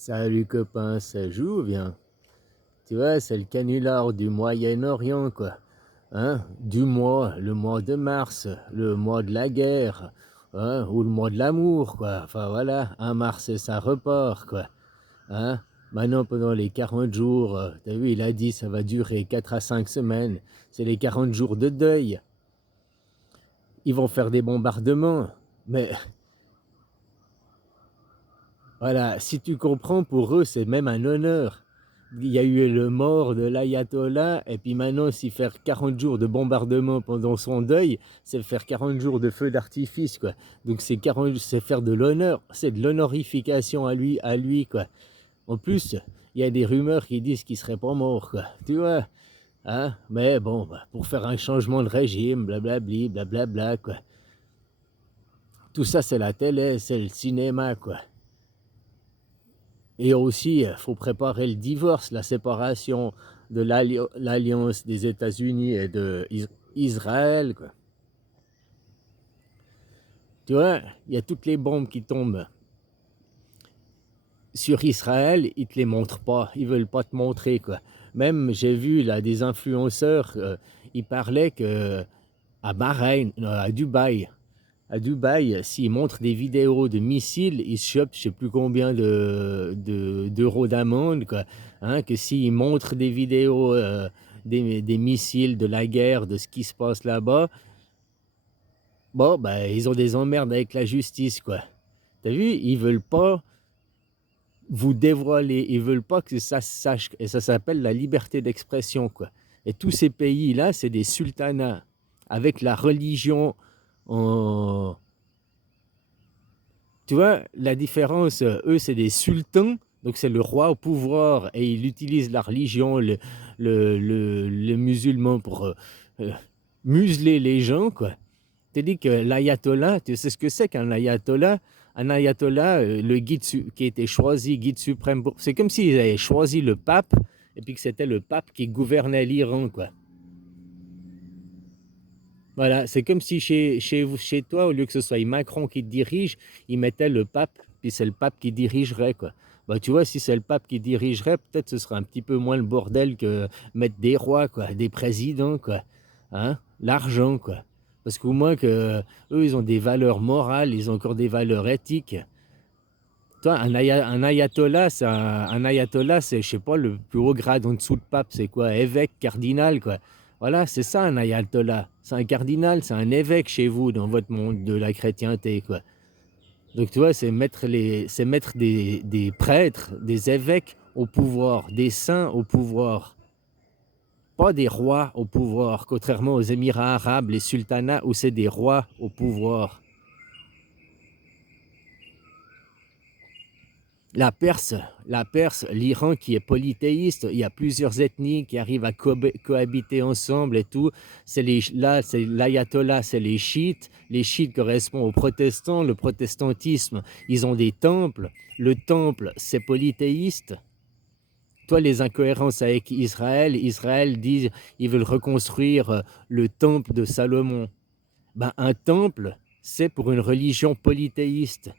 Salut copain, ça joue bien. Tu vois, c'est le canular du Moyen-Orient, quoi. Hein? Du mois, le mois de mars, le mois de la guerre, hein? Ou le mois de l'amour, quoi. Enfin voilà, un mars et ça repart, quoi. Hein? Maintenant, pendant les 40 jours, t'as vu, il a dit ça va durer 4 à 5 semaines. C'est les 40 jours de deuil. Ils vont faire des bombardements. Mais voilà, si tu comprends, pour eux, c'est même un honneur. Il y a eu le mort de l'ayatollah, et puis maintenant, si faire 40 jours de bombardement pendant son deuil, c'est faire 40 jours de feu d'artifice, quoi. Donc c'est 40, c'est faire de l'honneur, c'est de l'honorification à lui, quoi. En plus, il y a des rumeurs qui disent qu'il serait pas mort, quoi. Tu vois, hein? Mais bon, bah, pour faire un changement de régime, blablabli, blablabla, quoi. Tout ça, c'est la télé, c'est le cinéma, quoi. Et aussi, il faut préparer le divorce, la séparation de l'alliance des États-Unis et d'Israël, quoi. Tu vois, il y a toutes les bombes qui tombent sur Israël, ils te les montrent pas, ils veulent pas te montrer, quoi. Même, j'ai vu là des influenceurs, ils parlaient que à Bahreïn, non, à Dubaï, s'ils montrent des vidéos de missiles, ils se chopent je sais plus combien d'euros d'amende, quoi. Hein, que s'ils montrent des vidéos des missiles, de la guerre, de ce qui se passe là-bas, bon, bah, ils ont des emmerdes avec la justice, quoi. T'as vu, ils veulent pas vous dévoiler, ils veulent pas que ça se sache, et ça s'appelle la liberté d'expression, quoi. Et tous ces pays-là, c'est des sultanats, avec la religion en, tu vois, la différence, eux, c'est des sultans, donc c'est le roi au pouvoir, et il utilise la religion, le musulman pour euh, museler les gens, quoi. Tu dis que l'ayatollah, tu sais ce que c'est qu'un ayatollah? Un ayatollah, le qui a été choisi, guide suprême, c'est comme s'ils avaient choisi le pape, et puis que c'était le pape qui gouvernait l'Iran, quoi. Voilà, c'est comme si chez toi, au lieu que ce soit Macron qui te dirige, il mettait le pape, puis c'est le pape qui dirigerait, quoi. Bah, tu vois, si c'est le pape qui dirigerait, peut-être ce serait un petit peu moins le bordel que mettre des rois, quoi, des présidents, quoi. Hein? L'argent, quoi. Parce qu'au moins que eux, ils ont des valeurs morales, ils ont encore des valeurs éthiques. Toi, un ayatollah, un ayatollah, c'est, je sais pas, le plus haut grade en dessous de pape, c'est quoi? Évêque, cardinal, quoi. Voilà, c'est ça un ayatollah. C'est un cardinal, c'est un évêque chez vous, dans votre monde de la chrétienté, quoi. Donc, tu vois, c'est mettre des prêtres, des évêques au pouvoir, des saints au pouvoir. Pas des rois au pouvoir, contrairement aux Émirats arabes, les sultanats, où c'est des rois au pouvoir. La Perse, l'Iran qui est polythéiste, il y a plusieurs ethnies qui arrivent à cohabiter ensemble et tout. Là, c'est l'ayatollah, c'est les chiites. Les chiites correspondent aux protestants. Le protestantisme, ils ont des temples. Le temple, c'est polythéiste. Toi, les incohérences avec Israël, Israël dit ils veulent reconstruire le temple de Salomon. Ben, un temple, c'est pour une religion polythéiste.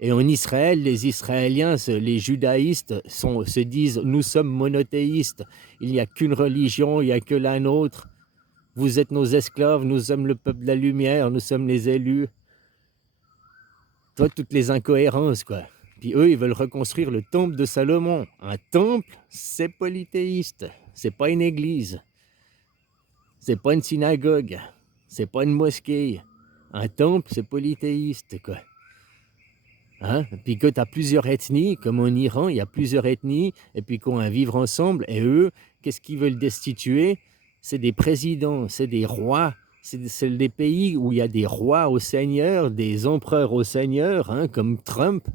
Et en Israël, les Israéliens, les judaïstes se disent nous sommes monothéistes. Il n'y a qu'une religion, il n'y a que la nôtre. Vous êtes nos esclaves, nous sommes le peuple de la lumière, nous sommes les élus. Toi, toutes les incohérences, quoi. Puis eux, ils veulent reconstruire le temple de Salomon. Un temple, c'est polythéiste. C'est pas une église. C'est pas une synagogue. C'est pas une mosquée. Un temple, c'est polythéiste, quoi. Hein? Puis que tu as plusieurs ethnies, comme en Iran, il y a plusieurs ethnies, et puis qu'on va vivre ensemble, et eux, qu'est-ce qu'ils veulent destituer? C'est des présidents, c'est des rois, c'est des pays où il y a des rois au Seigneur, des empereurs au Seigneur, hein, comme Trump.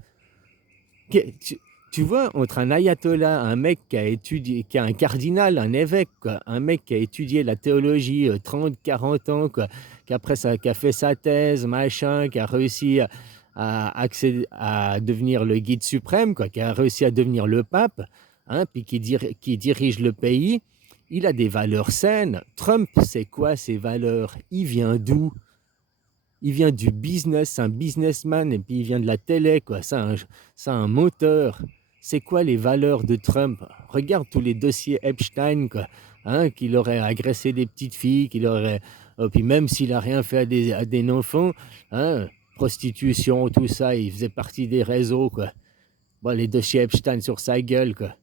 Tu vois, entre un ayatollah, un mec qui a étudié, qui a un cardinal, un évêque, quoi, un mec qui a étudié la théologie 30, 40 ans, quoi, qu'après ça, qui a fait sa thèse, machin, qui a réussi à accéder, à devenir le guide suprême, quoi, qui a réussi à devenir le pape, hein, puis qui dirige le pays, il a des valeurs saines. Trump, c'est quoi ses valeurs? Il vient d'où? Il vient du business, c'est un businessman, et puis il vient de la télé, quoi. C'est un moteur. c'est quoi les valeurs de Trump? Regarde tous les dossiers Epstein, quoi, hein, qu'il aurait agressé des petites filles, qu'il aurait puis même s'il a rien fait à des enfants, hein, prostitution, tout ça, il faisait partie des réseaux, quoi. Bon, les dossiers Epstein sur sa gueule, quoi.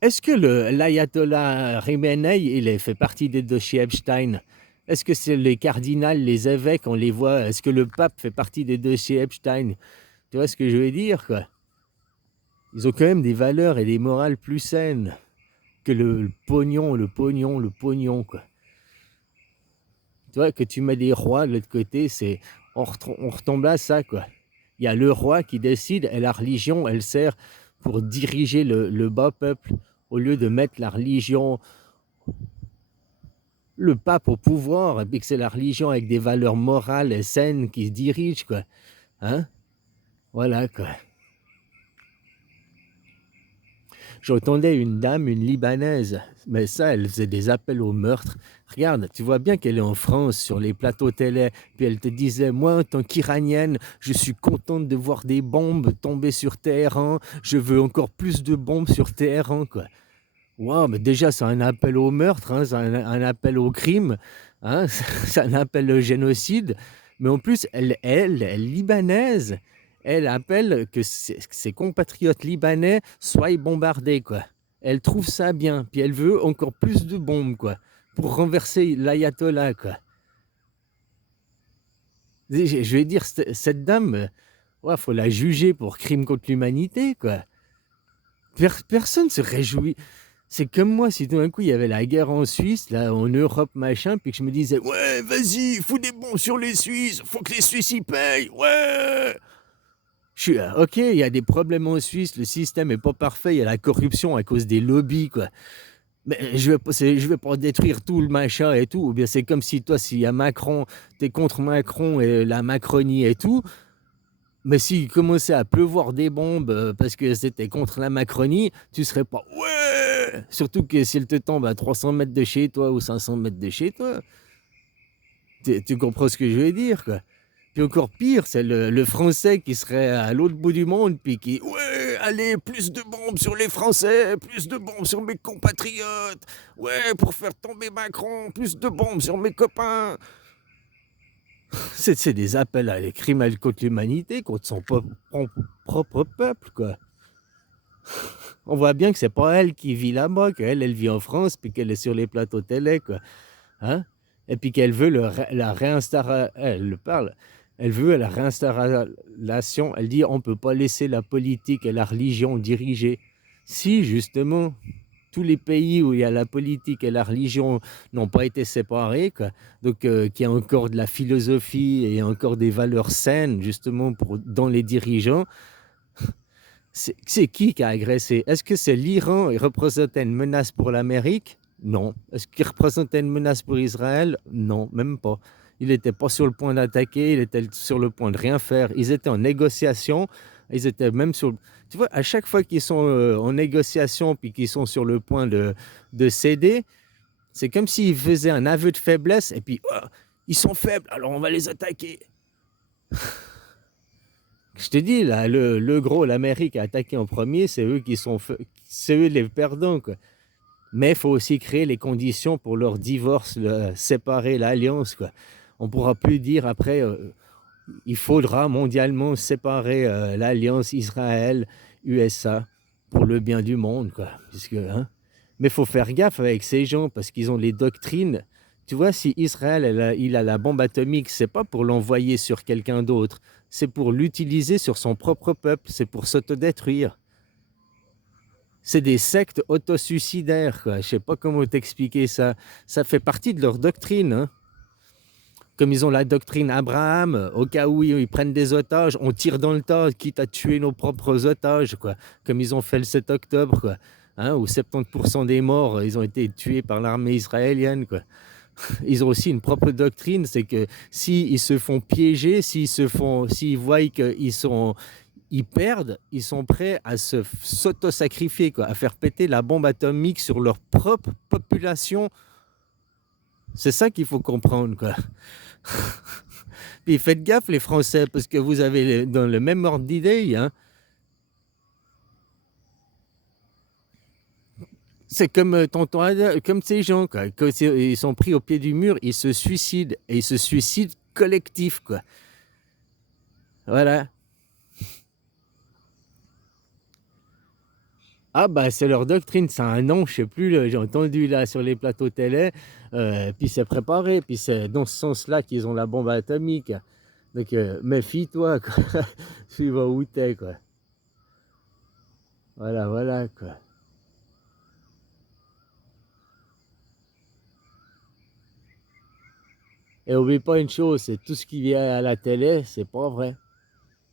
Est-ce que l'ayatollah Khamenei, fait partie des dossiers Epstein? Est-ce que c'est les cardinals, les évêques, on les voit? Est-ce que le pape fait partie des dossiers Epstein? Tu vois ce que je veux dire, quoi? Ils ont quand même des valeurs et des morales plus saines que le pognon, le pognon, le pognon, quoi. Tu vois, que tu mets des rois de l'autre côté, on retombe à ça, quoi. Il y a le roi qui décide et la religion, elle sert pour diriger le bas peuple au lieu de mettre la religion, le pape au pouvoir, et puis que c'est la religion avec des valeurs morales et saines qui se dirige, quoi. Hein? Voilà, quoi. J'entendais une dame, une Libanaise, mais ça, elle faisait des appels au meurtre. Regarde, tu vois bien qu'elle est en France sur les plateaux télé, puis elle te disait, moi, en tant qu'Iranienne, je suis contente de voir des bombes tomber sur Téhéran, je veux encore plus de bombes sur Téhéran, quoi. Waouh, mais déjà, c'est un appel au meurtre, hein, c'est un appel au crime, hein, c'est un appel au génocide. Mais en plus, elle libanaise, elle appelle que ses compatriotes libanais soient bombardés, quoi. Elle trouve ça bien, puis elle veut encore plus de bombes, quoi, pour renverser l'ayatollah, quoi. Je vais dire, cette dame, ouais, faut la juger pour crime contre l'humanité, quoi. Personne se réjouit. C'est comme moi, si tout d'un coup il y avait la guerre en Suisse, là, en Europe, machin, puis que je me disais, ouais, vas-y, fous des bombes sur les Suisses, faut que les Suisses y payent, ouais. Je suis, ok, il y a des problèmes en Suisse, le système est pas parfait, il y a la corruption à cause des lobbies, quoi. Mais je vais pas détruire tout le machin et tout. Ou bien c'est comme si toi, s'il y a Macron, t'es contre Macron et la Macronie et tout. Mais s'il commençait à pleuvoir des bombes parce que c'était contre la Macronie, tu serais pas ouais. Surtout que s'il te tombe à 300 mètres de chez toi ou 500 mètres de chez toi, tu comprends ce que je veux dire, quoi. Puis encore pire, c'est le Français qui serait à l'autre bout du monde, puis qui ouais, allez, plus de bombes sur les Français, plus de bombes sur mes compatriotes, ouais, pour faire tomber Macron, plus de bombes sur mes copains. C'est des appels à des crimes contre l'humanité, contre son propre peuple, quoi. On voit bien que c'est pas elle qui vit là-bas, qu'elle, elle vit en France, puis qu'elle est sur les plateaux télé, quoi. Hein? Et puis qu'elle veut la réinstauration, elle parle, elle veut la réinstallation, elle dit on peut pas laisser la politique et la religion diriger. Si, justement, tous les pays où il y a la politique et la religion n'ont pas été séparés, quoi. Donc qu'il y a encore de la philosophie et encore des valeurs saines, justement, dans les dirigeants. C'est qui a agressé? Est-ce que c'est l'Iran? Il représentait une menace pour l'Amérique? Non. Est-ce qu'il représentait une menace pour Israël? Non, même pas. Il n'était pas sur le point d'attaquer, il était sur le point de rien faire. Ils étaient en négociation, ils étaient même sur... Tu vois, à chaque fois qu'ils sont en négociation puis qu'ils sont sur le point de céder, c'est comme s'ils faisaient un aveu de faiblesse et puis, oh, ils sont faibles, alors on va les attaquer. Je te dis, là, le gros, l'Amérique a attaqué en premier, c'est eux c'est eux les perdants, quoi. Mais il faut aussi créer les conditions pour leur divorce, séparer l'alliance, quoi. On ne pourra plus dire après, il faudra mondialement séparer l'alliance Israël-USA pour le bien du monde, quoi. Hein. Mais il faut faire gaffe avec ces gens parce qu'ils ont les doctrines. Tu vois, si Israël il a la bombe atomique, c'est pas pour l'envoyer sur quelqu'un d'autre, c'est pour l'utiliser sur son propre peuple, c'est pour s'autodétruire. C'est des sectes autosuicidaires, quoi. Je sais pas comment t'expliquer ça. Ça fait partie de leur doctrine, hein. Comme ils ont la doctrine Abraham, au cas où ils prennent des otages, on tire dans le tas, quitte à tuer nos propres otages, quoi. Comme ils ont fait le 7 octobre, quoi. Hein, où 70% des morts, ils ont été tués par l'armée israélienne, quoi. Ils ont aussi une propre doctrine, c'est que s'ils se font piéger, s'ils voient ils perdent, ils sont prêts à s'auto-sacrifier, quoi, à faire péter la bombe atomique sur leur propre population. C'est ça qu'il faut comprendre, quoi. Puis faites gaffe les Français, parce que vous avez dans le même ordre d'idée, hein, C'est comme tonton Adam, comme ces gens, quoi. Quand ils sont pris au pied du mur, ils se suicident. Et ils se suicident collectif, quoi. Voilà. Ah bah c'est leur doctrine, c'est un nom, je sais plus, j'ai entendu là sur les plateaux télé, puis c'est préparé, puis c'est dans ce sens-là qu'ils ont la bombe atomique. Donc méfie-toi, quoi. Suivant où t'es, quoi. Voilà, voilà, quoi. Et oublie pas une chose, c'est tout ce qui vient à la télé, c'est pas vrai.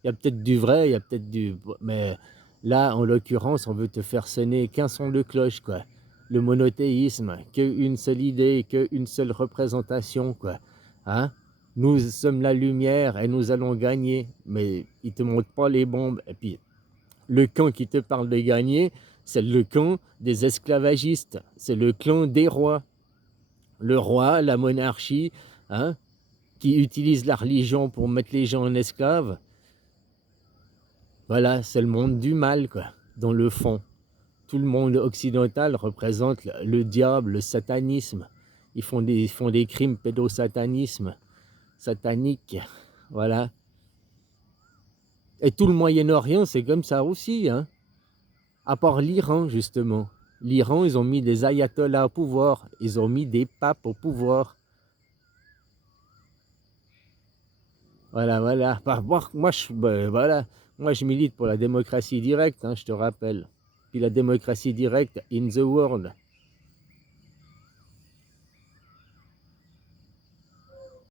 Il y a peut-être du vrai, il y a peut-être du... Mais là, en l'occurrence, on veut te faire sonner qu'un son de cloche, quoi. Le monothéisme, qu'une seule idée, qu'une seule représentation, quoi. Hein? Nous sommes la lumière et nous allons gagner. Mais ils te montrent pas les bombes. Et puis, le camp qui te parle de gagner, c'est le camp des esclavagistes. C'est le clan des rois. Le roi, la monarchie, hein, qui utilise la religion pour mettre les gens en esclaves. Voilà, c'est le monde du mal, quoi, dans le fond. Tout le monde occidental représente le diable, le satanisme. Ils font des crimes pédosatanisme, sataniques, voilà. Et tout le Moyen-Orient, c'est comme ça aussi, hein. À part l'Iran, justement. L'Iran, ils ont mis des ayatollahs au pouvoir, ils ont mis des papes au pouvoir. Voilà, voilà. Moi, voilà. Moi, je milite pour la démocratie directe, hein, je te rappelle. Puis la démocratie directe in the world.